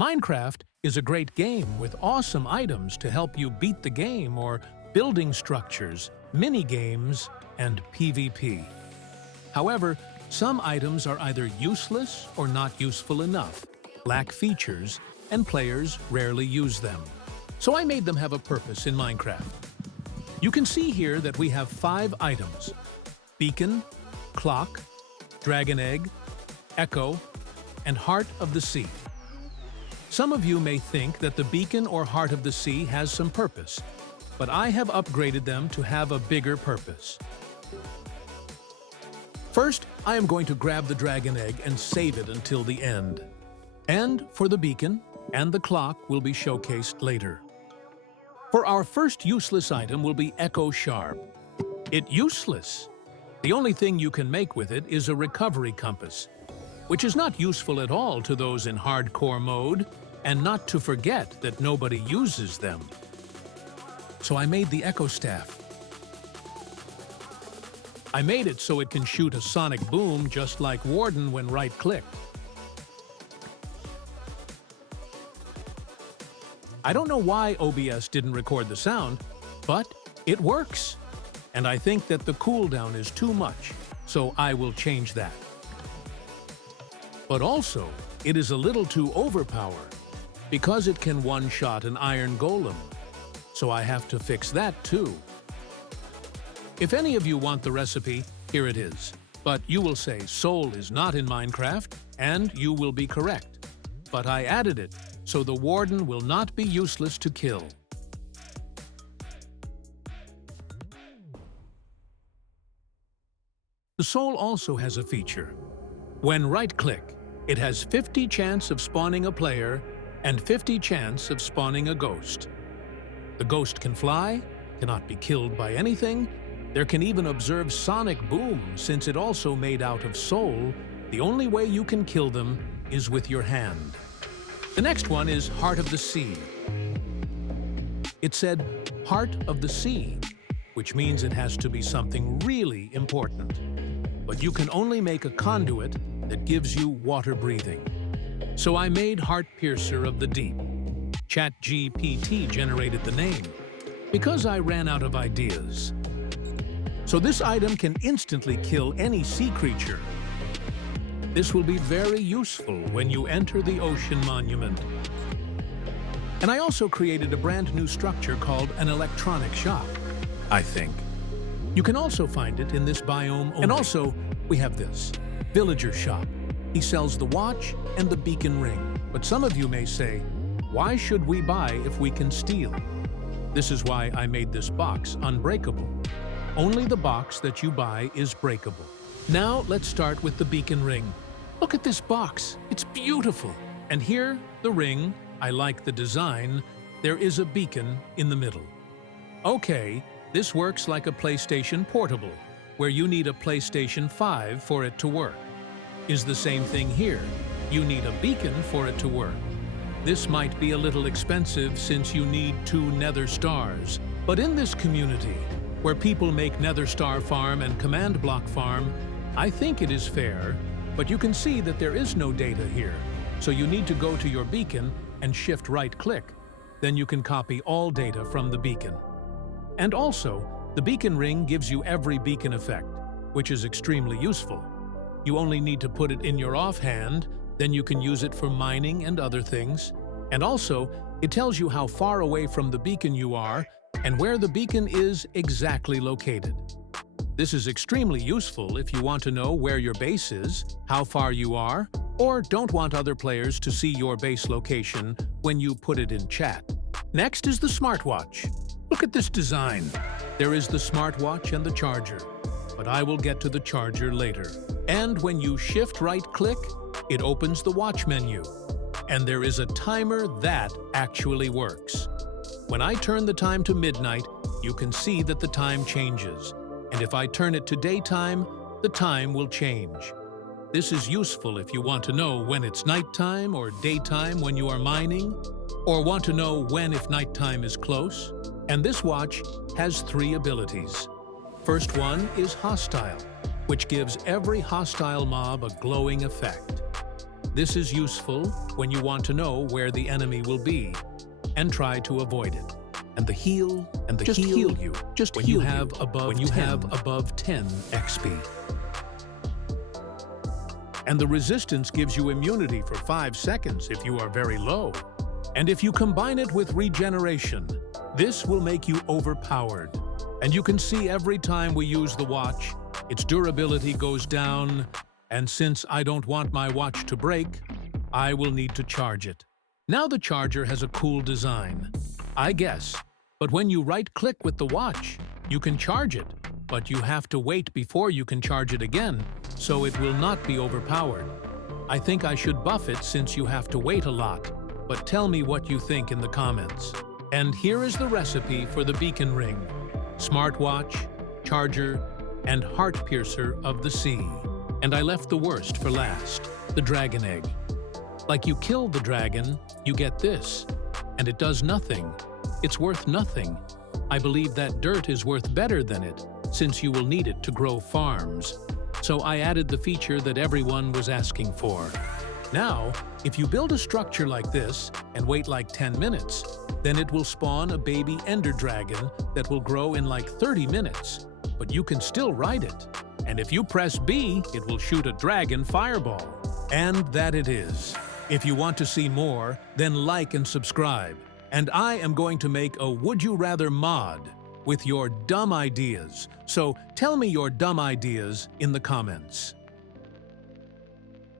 Minecraft is a great game with awesome items to help you beat the game or building structures, mini-games, and PvP. However, some items are either useless or not useful enough, lack features, and players rarely use them. So I made them have a purpose in Minecraft. You can see here that we have 5 items: Beacon, Clock, Dragon Egg, Echo, and Heart of the Sea. Some of you may think that the Beacon or Heart of the Sea has some purpose, but I have upgraded them to have a bigger purpose. First, I am going to grab the Dragon Egg and save it until the end. And for the Beacon and the Clock will be showcased later. For our first useless item will be Echo Sharp. It's useless. The only thing you can make with it is a recovery compass, which is not useful at all to those in hardcore mode, and not to forget that nobody uses them. So I made the Echo Staff. I made it so it can shoot a sonic boom just like Warden when right-clicked. I don't know why OBS didn't record the sound, but it works. And I think that the cooldown is too much, so I will change that. But also, it is a little too overpowered, because it can one-shot an iron golem. So I have to fix that too. If any of you want the recipe, here it is. But you will say Soul is not in Minecraft, and you will be correct. But I added it, so the Warden will not be useless to kill. The Soul also has a feature. When right-click, it has 50 chance of spawning a player and 50 chance of spawning a ghost. The ghost can fly, cannot be killed by anything. There can even observe sonic boom since it also made out of soul. The only way you can kill them is with your hand. The next one is Heart of the Sea. It said Heart of the Sea, which means it has to be something really important. But you can only make a conduit that gives you water breathing. So I made Heart Piercer of the Deep. ChatGPT generated the name because I ran out of ideas. So this item can instantly kill any sea creature. This will be very useful when you enter the Ocean Monument. And I also created a brand new structure called an electronic shop, I think. You can also find it in this biome only. And also, we have this, Villager Shop. He sells the watch and the Beacon Ring. But some of you may say, why should we buy if we can steal? This is why I made this box unbreakable. Only the box that you buy is breakable. Now let's start with the Beacon Ring. Look at this box, it's beautiful. And here, the ring, I like the design, there is a beacon in the middle. Okay, this works like a PlayStation Portable, where you need a PlayStation 5 for it to work. Is the same thing here. You need a beacon for it to work. This might be a little expensive since you need 2 nether stars. But in this community, where people make nether star farm and command block farm, I think it is fair, but you can see that there is no data here. So you need to go to your beacon and shift right-click. Then you can copy all data from the beacon. And also, the beacon ring gives you every beacon effect, which is extremely useful. You only need to put it in your offhand, then you can use it for mining and other things. And also, it tells you how far away from the beacon you are and where the beacon is exactly located. This is extremely useful if you want to know where your base is, how far you are, or don't want other players to see your base location when you put it in chat. Next is the Smartwatch. Look at this design. There is the Smartwatch and the charger, but I will get to the charger later. And when you shift right-click, it opens the watch menu. And there is a timer that actually works. When I turn the time to midnight, you can see that the time changes. And if I turn it to daytime, the time will change. This is useful if you want to know when it's nighttime or daytime when you are mining, or want to know when if nighttime is close. And this watch has 3 abilities. First one is Hostile, which gives every hostile mob a glowing effect. This is useful when you want to know where the enemy will be and try to avoid it. And the heal heal you just when you have above 10 XP. And the resistance gives you immunity for 5 seconds if you are very low. And if you combine it with regeneration, this will make you overpowered. And you can see every time we use the watch, its durability goes down, and since I don't want my watch to break, I will need to charge it. Now the charger has a cool design, I guess, but when you right-click with the watch, you can charge it, but you have to wait before you can charge it again, so it will not be overpowered. I think I should buff it since you have to wait a lot, but tell me what you think in the comments. And here is the recipe for the Beacon Ring, Smartwatch, charger, and heart piercer of the sea. And I left the worst for last, the dragon egg. Like you kill the dragon, you get this, and it does nothing. It's worth nothing. I believe that dirt is worth better than it, since you will need it to grow farms. So I added the feature that everyone was asking for. Now, if you build a structure like this and wait like 10 minutes, then it will spawn a baby ender dragon that will grow in like 30 minutes. But you can still ride it. And if you press B, it will shoot a dragon fireball. And that it is. If you want to see more, then like and subscribe. And I am going to make a Would You Rather mod with your dumb ideas. So tell me your dumb ideas in the comments.